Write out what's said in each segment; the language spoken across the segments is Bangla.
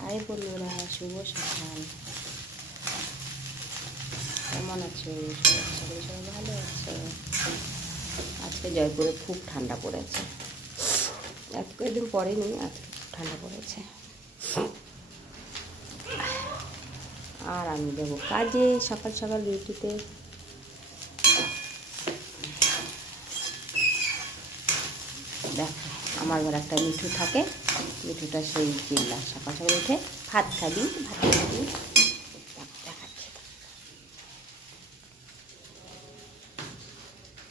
হাই বন্ধুরা, শুভ সকাল। কেমন আছো? সবাই ভালো আছো? আজকে জয়পুরে খুব ঠান্ডা পড়েছে। এক কয়েকদিন পরেনি, আজকে খুব ঠান্ডা পড়েছে। আর আমি যাবো কাজে সকাল সকাল ডিউটিতে। দেখো, আমার ঘরে একটা মিঠু থাকে। মিঠুটা সেই চিল্লা সকাল সকাল উঠে ভাত খাবি, ভাত খাবি।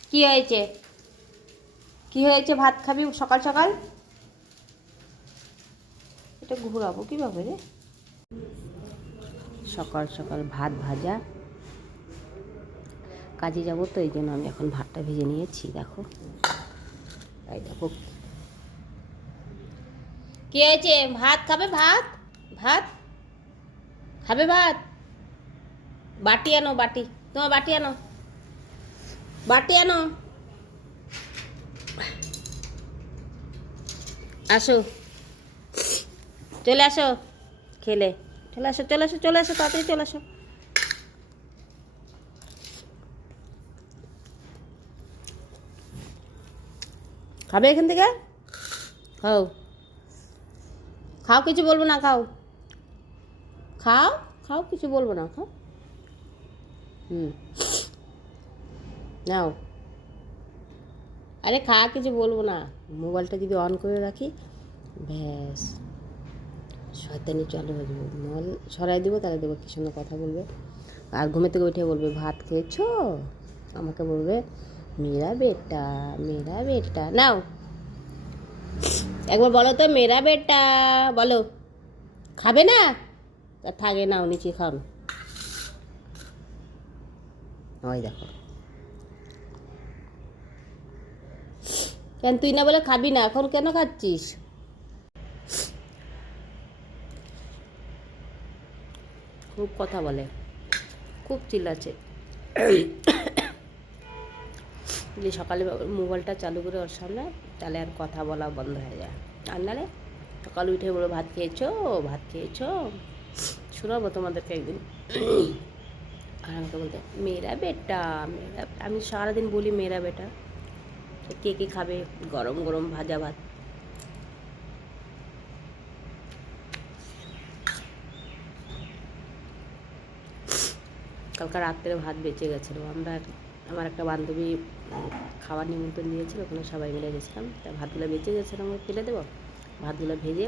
কি হয়েছে? কি হয়েছে? ভাত খাবি সকাল সকাল? এটা ঘুরাবো কীভাবে রে? সকাল সকাল ভাত ভাজা। কাজে যাবো তো, এই জন্য আমি এখন ভাতটা ভেজে নিয়েছি। দেখো, এই দেখো কি হয়েছে। ভাত খাবে? ভাত ভাত খাবে? ভাত বাটি আনো, বাটি তোমার বাটি আনো, বাটি আনো। আসো, চলে আসো খেলে। চলে আসো, চলে আসো, চলে আসো, তাড়াতাড়ি চলে আসো। খাবে এখান থেকে? খাও খাও, কিছু বলবো না, খাও খাও খাও, কিছু বলবো না, খাও। নাও। আরে খা, কিছু বলবো না। মোবাইলটা যদি অন করে রাখি, ব্যাস শয়তানি চালু হয়ে যাবে। মোবাইল সরাই দেবো, তাহলে দেবো কি সুন্দর কথা বলবে। আর ঘুমে থেকে উঠে বলবে ভাত খেয়েছো, আমাকে বলবে মেরা বেটা, মেরা বেটা। নাও একবার বলো তো, মেরা বেটা বলো। খাবে না? থাকে, নাও নিচে খাও। ওই দেখো, কেন তুই না বলে খাবি না, এখন কেন খাচ্ছিস? খুব কথা বলে, খুব চিল্লাচ্ছে। যে সকালে মোবাইলটা চালু করে ওর সামনে, তাহলে আর কথা বলা বন্ধ হয়ে যায়। আর নাহলে সকালে উঠে বলো ভাত খেয়েছো, ভাত খেয়েছো। শোনাবো তোমাদেরকে একদিন। আর আমাকে বলতে মেয়েরা বেটা, মেয়েরা। আমি সারাদিন বলি মেয়েরা বেটা। কে কে খাবে গরম গরম ভাজা ভাত? কালকে রাত্রে ভাত বেঁচে গেছিলো। আমার একটা বান্ধবী খাবার নিমন্ত্রণ দিয়েছিল, ওখানে সবাই মিলে গেছিলাম। তা ভাতগুলো বেঁচে গেছিলো, আমরা ফেলে দেবো। ভাতগুলো ভেজে